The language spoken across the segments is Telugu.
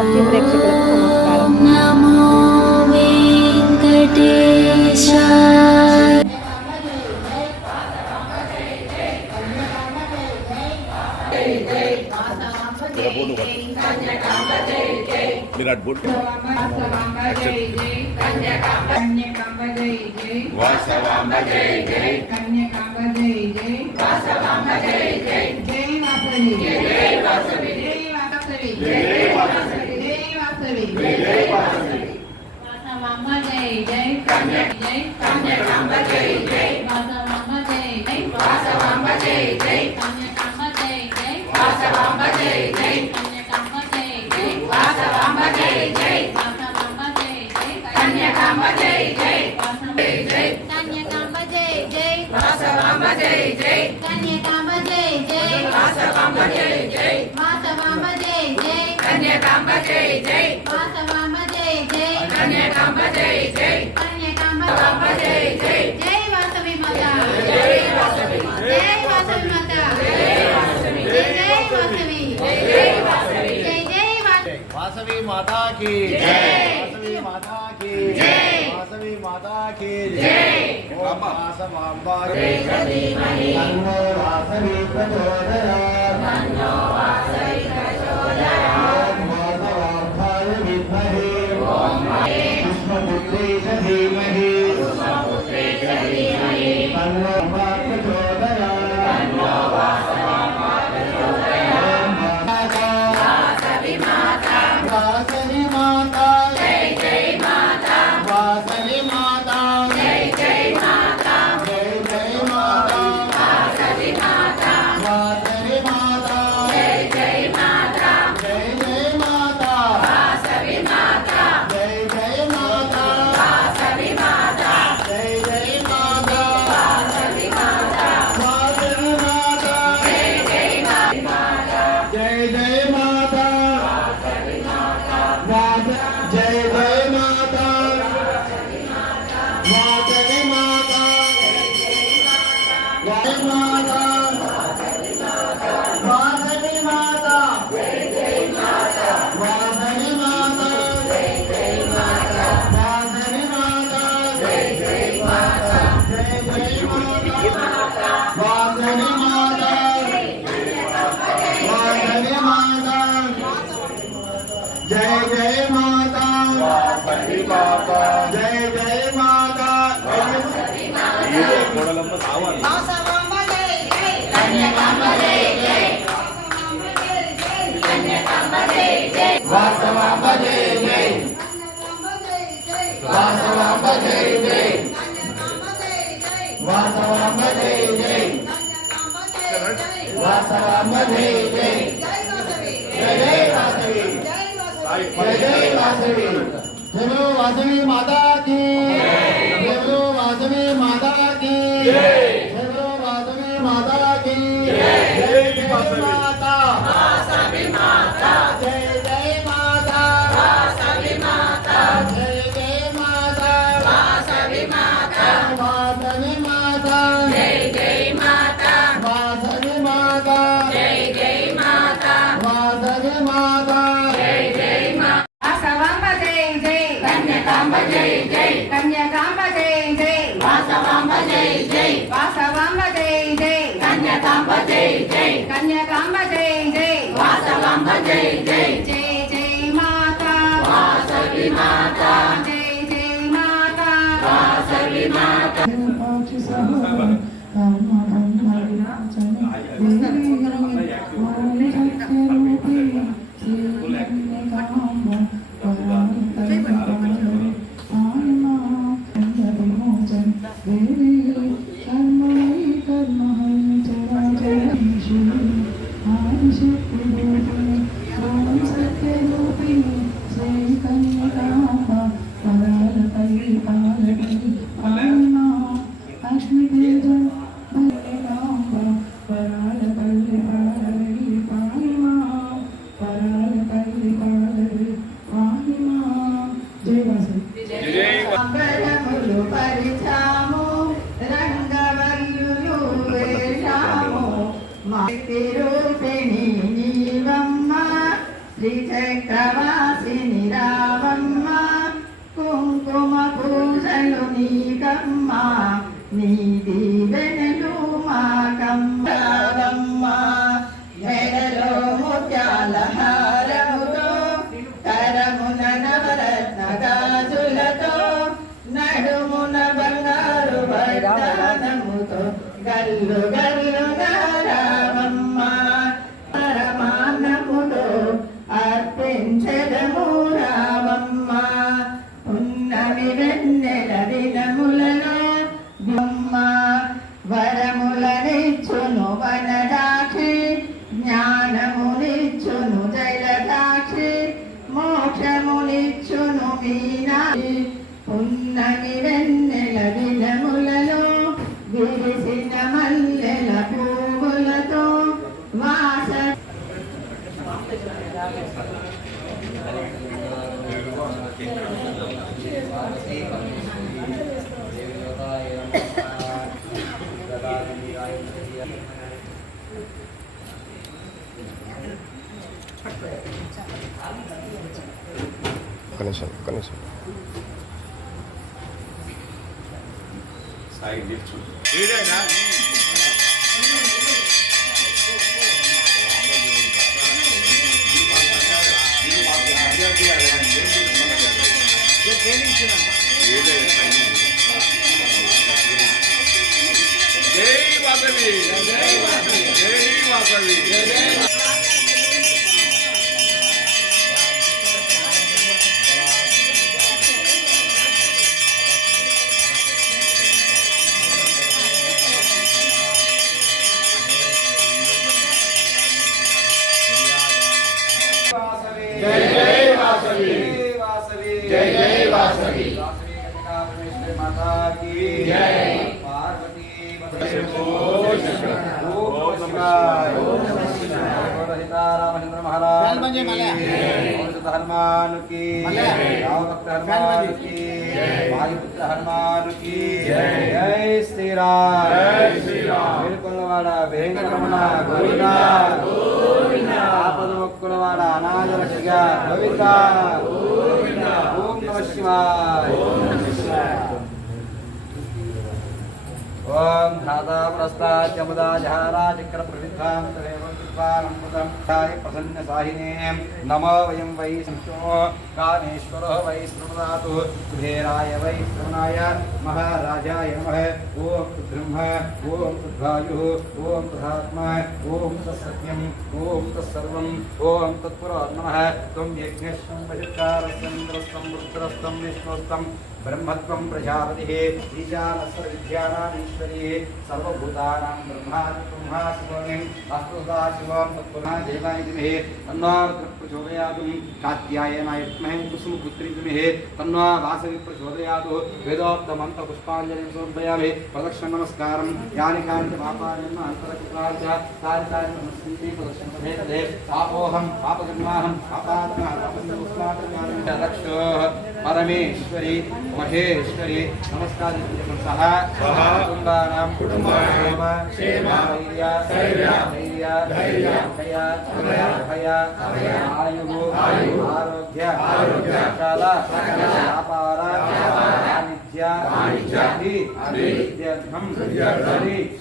భక్తి ప్రేక్షకులకు నమస్కారం. నమో వెంకటేశాయ. विराट बोल वासवांब जय जय कन्याकांबा जय जय वासवांब जय जय जय वासवी जय वासवी जय वासवी जय वासवी जय वासवी जय वासवी वासवांब जय जय कन्याकांबा जय जय वासवांब जय जय वासवांब जय जय कन्याकांबा जय जय वासवांब जय जय कन्याकांबा जय जय वासवांब जय जय वासवांब जय जय कन्याकांबा जय जय कन्याकांबा जय जय वासवांब जय जय कन्याकांबा जय जय वासवांब जय जय वासवांब जय जय कन्याकांबा जय जय वासवांब जय जय कन्याकांबा जय जय कन्याकांबा जय जय जय वासवी माता जय वासवी जय वासवी माता जय वासवी जय वासवी जय वासवी जय जय वासवी माता की जय वासवी माता की जय वासवी माता की जय ओम वासवांबा जय धीमहि तन्नो वासवी प्रचोदयात् तन्नो वासवी प्रचोदयात् ओम वासवांबाय विद्महे ओम विष्णुपुत्रे च धीमहि विष्णुपुत्रे च धीमहि तन्नो प्रचोदयात् तन्नो वासवांबा प्रचोदयात् वासवी माता वासवी माता जय जय माता वासवी माता जय जय माता जय जय माता वासवी माता वासवी माता जय जय माता जय जय माता वासवी माता जय जय माता वासवी माता जय जय माता वासवी माता वासवी माता जय जय माता जय जय माता वासवी माता जय जय माता वासवी माता वासवी माता वासवी माता जय जय माता वासवी माता जय जय माता वासवी माता जय जय माता जय जय माता वासवी माता वासवी माता जय जय माता वासवी माता जय जय माता कोडलम्मा सावाली वासवांब जय जय कन्याकांबा जय जय कन्याकांबा जय जय वासवांब जय जय वासवांब जय जय वासवांब जय जय वासवांब जय जय जय जय वासवी जय जय वासवी जय वासवी माता की जय वासवी माता की जय वासवी माता की जय माता वासवी माता जय जय माता वासवी माता जय जय माता वासवी माता वासवी माता जय जय माता वासवी माता जय जय माता वासवी माता जय जय माता वासवांब जय जय कन्याकांबा जय जय कन्याकांबा जय जय वासवांब जय जय वासवांब जय जय कन्याकांबा जय जय कन्याकांबा जय जय वासवांब जय जय जय जय माता वासवी माता जय जय माता वासवी माता Om పురవాసిని రావమ్మ కుంకుమ పూజలు నీకమ్మ నీ దీవెనలు మాకమ్మ రావమ్మ మెడలో ముత్యాల హారముతో కరమున నవరత్న గాజులతో నడుమున బంగారు వడ్డానముతో గల్లు గల్లు రావమ్మ పరమాన్నముతో అర్పించదము రావమ్మ ఉన్నవి వెన్నెల దినములలో బొమ్మ వరములనిచ్చును వనదాక్షి జ్ఞానమునిచ్చును జలదాక్షి మోక్షమునిచ్చును మీనాక్షి ఉన్నవి వెన్నెల దినములలో విరిసిన మల్లెల పువ్వులతో వాస కనీసం సాయి నిల్చు ఏదైనా జై వాసవి జై వాసవి जय जय वासवी जय जय वासवी माता की जय पार्वती रामचंद्र महाराज हनुमान की रामभक्त हनुमान की वायुपुत्र हनुमान की जय श्री राम वेलुकोलवाड़ा वेंकटरमण गोविंदा आपदमुक्कुलवाड़ा अनाथ रक्षक गोविंदा ओम नमः शिवाय ओम धाता प्रस्ताद जमुदा जहारा चक्र प्रविद्धां तदेव कृपानंदं साय प्रसन्न साहिने नमो वयं वै संतो कामेश्वरो वै श्रवणातु कुबेराय वै श्रवणाय महाराजाय नमः ओम ब्रह्म ओम तद्वायुः ओम तदात्मा ओम तत्सत्यम् ओम तत्सर्वम् ओम तत्पुरात्मनः त्वं यज्ञस्तं वशकारस्तं रुद्रस्तं विष्णुस्तं ब्रह्मत्वं प्रजापतिः ईशानस्य विद्यानामीश्वरी सर्वभूतानां ब्रह्मा शिवोऽयम् अस्तुता शिवं तत्पुनः देवाय धीमहि तन्नो प्रचोदयातु कात्यायनाय विद्महे कुसुमपुत्री धीमहि तन्नो वासवी प्रचोदयातु वेदोक्तमन्त्रपुष्पाञ्जलिं समर्पयामि प्रदक्षिण नमस्कारं यानि कानि पापानि अन्तरकृतानि च तानि तानि नमस्कृत्य प्रदक्षिणपठेतते पापोऽहं पापकर्माहं पापात्मः पापसंस्कारं रक्षोः परमेश्वरी महेश्वरी नमस्कार सह कुटुंबानां क्षेम धैर्य भय आयुः आरोग्य सकल व्यापार वाणिज्य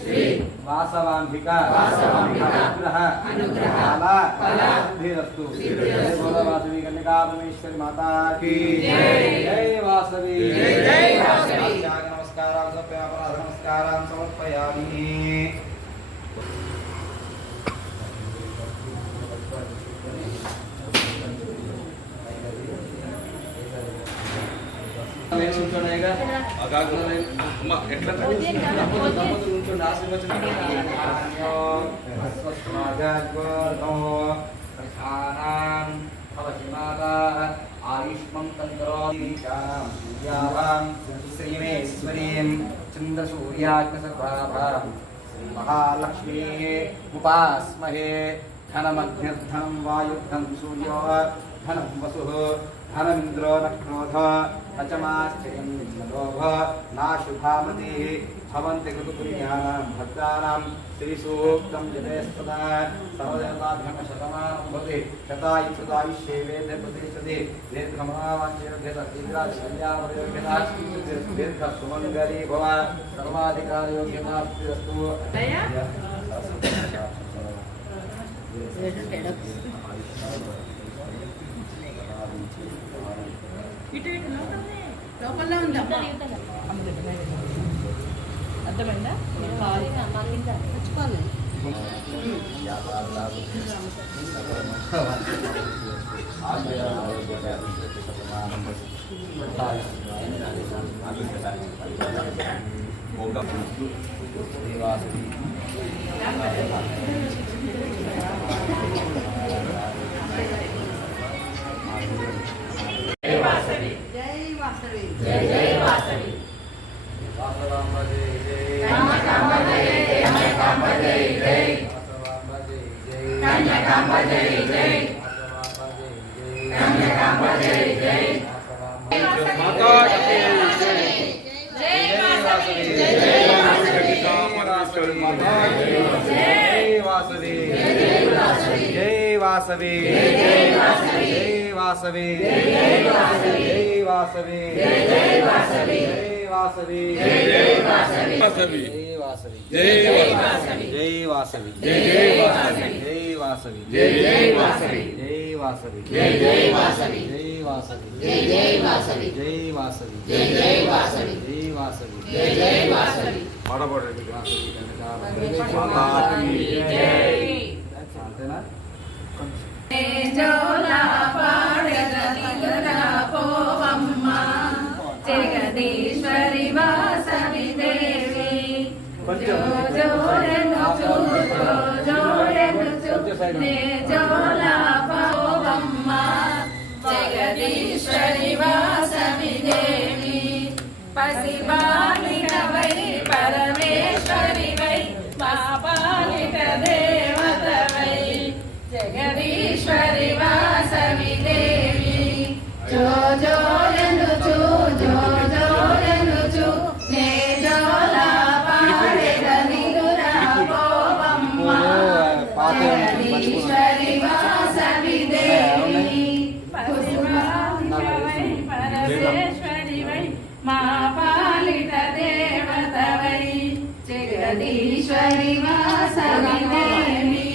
श्री वासवांबिका अनुग्रह फलाभिरस्तु बोलो वासवी कन्यका परमेश्वरी माता की जय वासवी जय वासवी नमस्कारां नमस्कारां समर्पयामि चंद्रसूर्याग्निसर्वाभां महालक्ष्मी उपास्महे धनमग्निर्धनं वायुर्धं सूर्यो धनं वसुः धनमिन्द्रो न क्रोध न च माश्चर्यं न लोभ नाशुभामतिः भवन्ति कृतपुण्यानां भक्त सूक्तानां श्रीसूक्तं जपेस्तदा सर्वदेवताभ्यं भवति शतायुषायुष्येवेन्द्र प्रतिष्ठति दीर्घमावाञ्छेर्घ्यशीघ्राशल्यावयोग्यता दीर्घसुमङ्गली भव सर्वाधिकारयोग्यतास्तु లోపల ఉందా అర్థమైందా తెచ్చుకోవాలి वासवी वासवी वासवी वासवी वासवी वासवी जय वासवी जय वासवी जय वासवी जय वासवी जय वासवी जय वासवी जय वासवी जय वासवी जय वासवी जय वासवी जय वासवी जय वासवी माता की जय అంతేనా జోలా పాడగలిగురా పోవమ్మ జగదీశ్వరి వాసవి దేవి జోరెను జోలా పోవమ్మ జగదీశ్వరి వాసవి దేవి పసిబాలికవై పరమేశ్వరివై మా పాలిక దేవతవై జగదీశ్వరి వాసవి దేవి జోజోలనుచు జోజోలనుచు నే జోలా పాడెదనిదురా పోవమ్మ జగదీశ్వరి వాసవి దేవి పరమేశ్వరివై పరమేశ్వరివై మా పాలిత దేవతవై జగదీశ్వరి వాసవి దేవి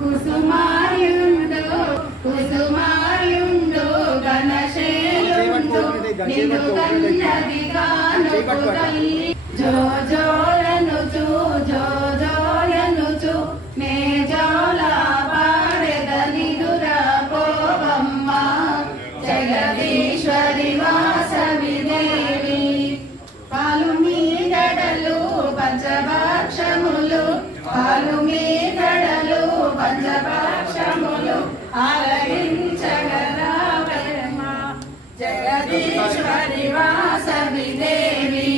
కుసుమార్యుండు కుసుమార్యుండు గణశేయుండు నిన్ను కన్నదిగాను తల్లి జోజోలనుచు జోజోలనుచు నే జోలా పాడెదనిదురా పోవమ్మ జగదీశ్వరి వాసవి దేవి పాలు మీగడలు పంచభాక్షములు పాలు మీగడలు పంచభాక్షములు ఆరగించగరావమ్మ జగదీశ్వరి వాసవి దేవి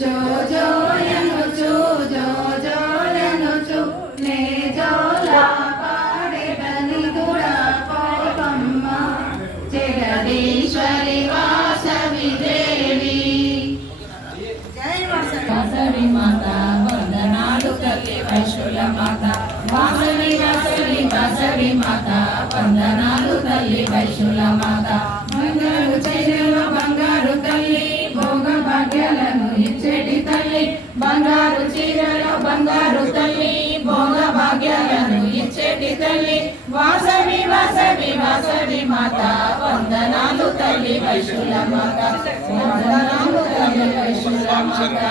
జోజోయనుచు జోజోయనుచు నే జోలా పాడెదనిదురా పోవమ్మ జగదీశ్వరి వాసవి దేవి వాసవి మాత వందనాలు తల్లి వైశుల మాత వాసవి వాసవి వాసవి మాత వందనాలు తల్లి వైశుల మాత బంగారు చైరలో బంగారు తల్లి భోగ భాగ్యాలను ఇచ్చేటి తల్లి బంగారు చీరలో బంగారు తల్లి భోగ భాగ్యాలను ఇచ్చేటి తల్లి వాసవి వాసవి వాసవి మాత వందనాలు తల్లి వైశుల మాత వందనాలు తల్లి వైశుల మాత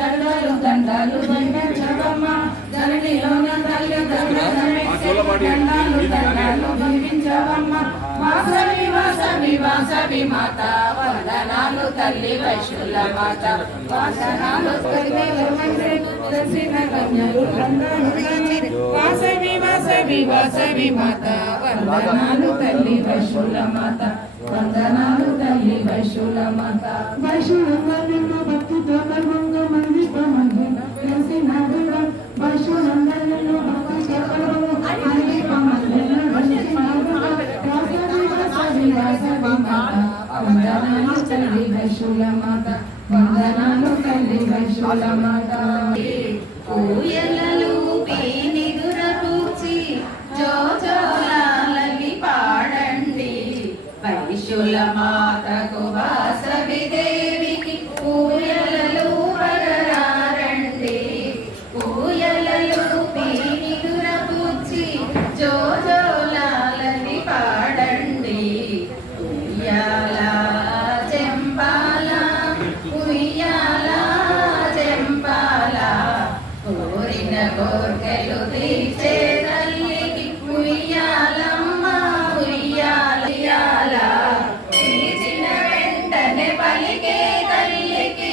దండాలు దండాలు దండవమ్మ జననిలోన తల్లి దండాలు దండాలు దీవించవమ్మ వాసవి వాసవి వాసవి మాత వందనాలు తల్లి వైశుల మాత వందనాలు వాసవి వాసవి వాసవి మాత వందనాలు తల్లి వైశుల మాత వందనాలు తల్లి వైశుల మాత వైశుల భక్తితో గర్వంగ మంది వైశులందరిలో వందనాలు తల్లి వైశుల మాత వందనాలు తల్లి వైశ్యుల మాత. ఊయలలు పీనిదురపుచ్చి జోజోలాలని పాడండి వైశ్యుల మాతకు వాసవి దేవికి ఊయలలు వరరారండి. ఊయలలు పీనిదురపుచ్చి జోజోలాలని పాడండి ఉయ్యాల చెంపాల ఉయ్యాల చెంపాల కోరిన కోర్కెలు తీర్చే తల్లికి ఉయ్యాలమ్మ ఉయ్యాల పిలిచిన వెంటనే పలికే తల్లికి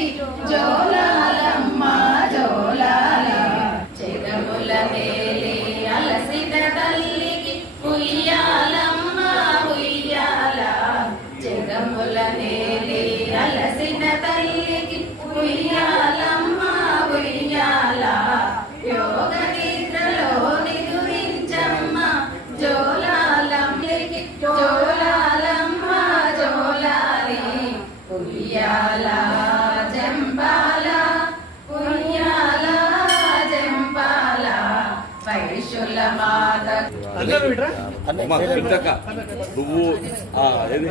జోలాలమ్మ జోలాల జగముల నేలి అలసిన తల్లికి ఉయ్యాలమ్మ ఉయ్యాల జగముల నేలి అలసిన తల్లికి ఉయ్యాలమ్మ ఉయ్యాల యోగ నిద్రలో నిదురించమ్మ జోలాలమ్మకి జోలాలమ్మ జోలాలి ఉయ్యాల జంపాల ఉయ్యాల జంపాల వైశ్యుల మాత. అమ్మా పెద్దక్క నువ్వు ఏది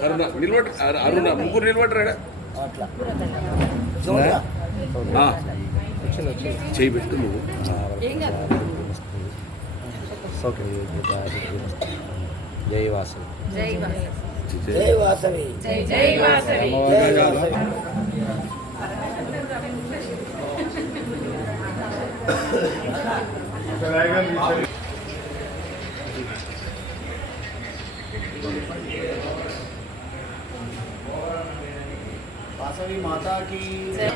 కరుణ నిలబడి అరుణ ముగ్గురు నిలబడరా చేయి పెట్టు నువ్వు జై వాసవి. జై వాసవి. జై వాసవి. జై వాసవి. వాసవి మాతా की జై.